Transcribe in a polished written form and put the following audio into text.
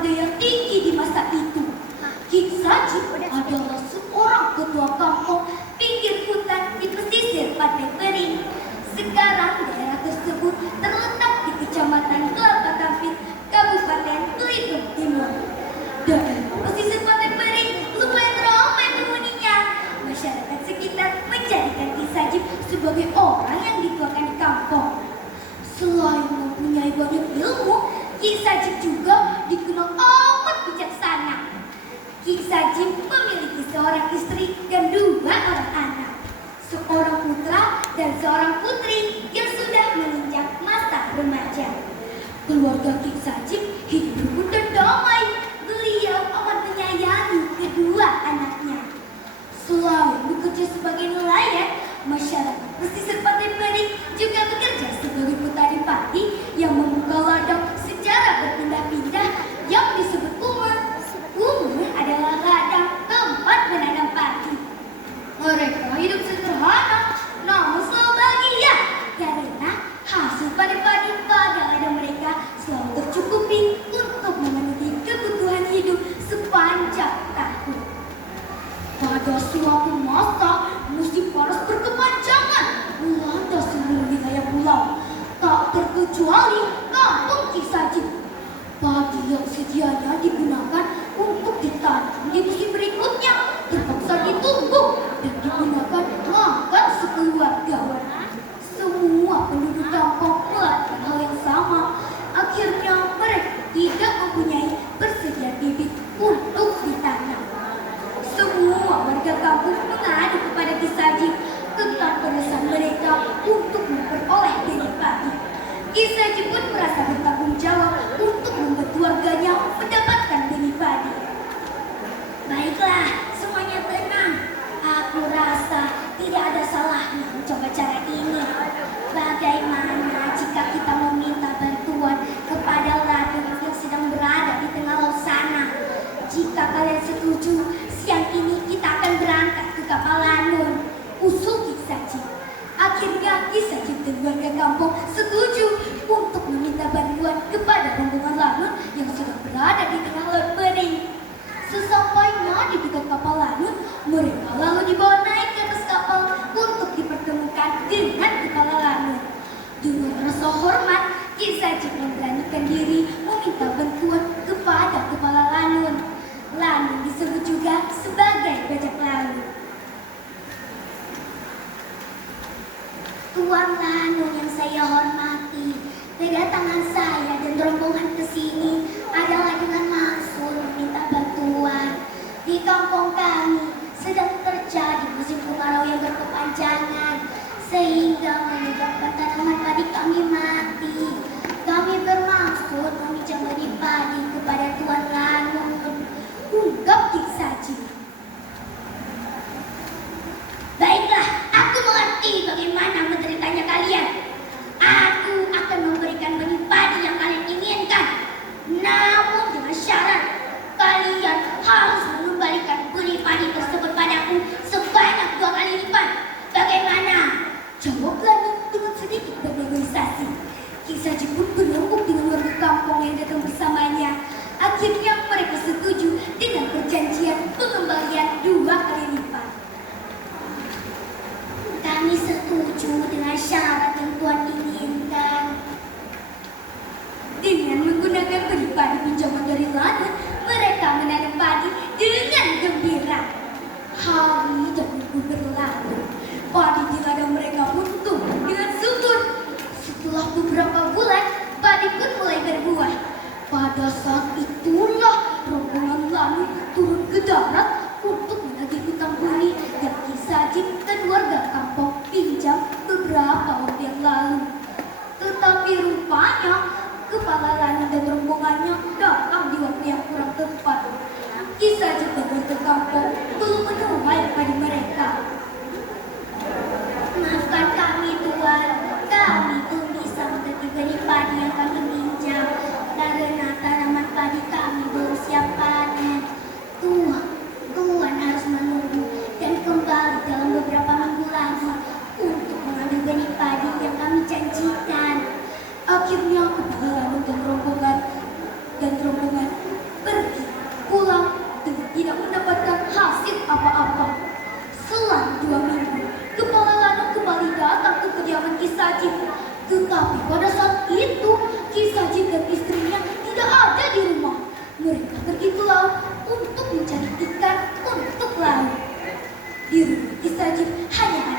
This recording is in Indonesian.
pandai yang tinggi di masa itu. Ki Sajib adalah seorang ketua kampung pinggir hutan di pesisir Pantai Pering. Sekarang daerah tersebut terletak di Kecamatan Kelapa Kampit, Kabupaten Belitung Timur. Daerah pesisir Pantai Pering lumayan ramai penghuninya. Masyarakat sekitar menjadikan Ki Sajib sebagai orang yang dituakan di kampung. Selain mempunyai banyak ilmu, Ki Sajib juga dikenal amat bijaksana. Ki Sajib memiliki seorang istri dan 2 orang anak, seorang putra dan seorang putri yang sudah menginjak masa remaja. Keluarga Ki Sajib hidup rukun dan damai. Beliau amat menyayangi kedua anaknya. Selain bekerja sebagai nelayan, masyarakat pesisir Pantai Pering juga bekerja sebagai petani padi yang membuka ladang secara berpindah-pindah yang disebut umer. Umer adalah ladang tempat menanam padi. Mereka hidup sederhana, namun selalu bahagia karena hasil padi-padi pada ladang mereka selalu tercukupi untuk memenuhi kebutuhan hidup sepanjang tahun. Pada suatu masa, musim panas berkepanjangan melanda seluruh wilayah pulau, tak terkecuali kampung Ki Sajib. Padi yang sedianya digunakan untuk ditanam di musim berikutnya terpaksa ditumbuk dan digunakan makan sekeluarga. Semua penduduk kampung melakukan hal yang sama. Akhirnya mereka tidak mempunyai persediaan bibit untuk ditanam. Semua warga kampung mengadu kepada Ki Sajib tentang keresahan mereka untuk memperoleh benih padi. Ki Sajib pun merasa bertanggung jawab untuk membuat warganya mendapatkan benih padi. Baiklah, semuanya tenang. Aku rasa tidak ada salahnya mencoba cara ini. Bagaimana jika kita meminta bantuan kepada ladang yang sedang berada di tengah laut sana? Jika kalian setuju, siang ini kita akan berangkat ke kapal Lanun, usul Ki Sajib. Akhirnya Ki Sajib dan warga kampung setuju untuk meminta bantuan kepada rombongan Lanun yang sedang berada di pada saat itu Ki Sajib dan istrinya tidak ada di rumah. Mereka pergi ke laut untuk mencari ikan untuk laut. Di rumah Ki Sajib hanya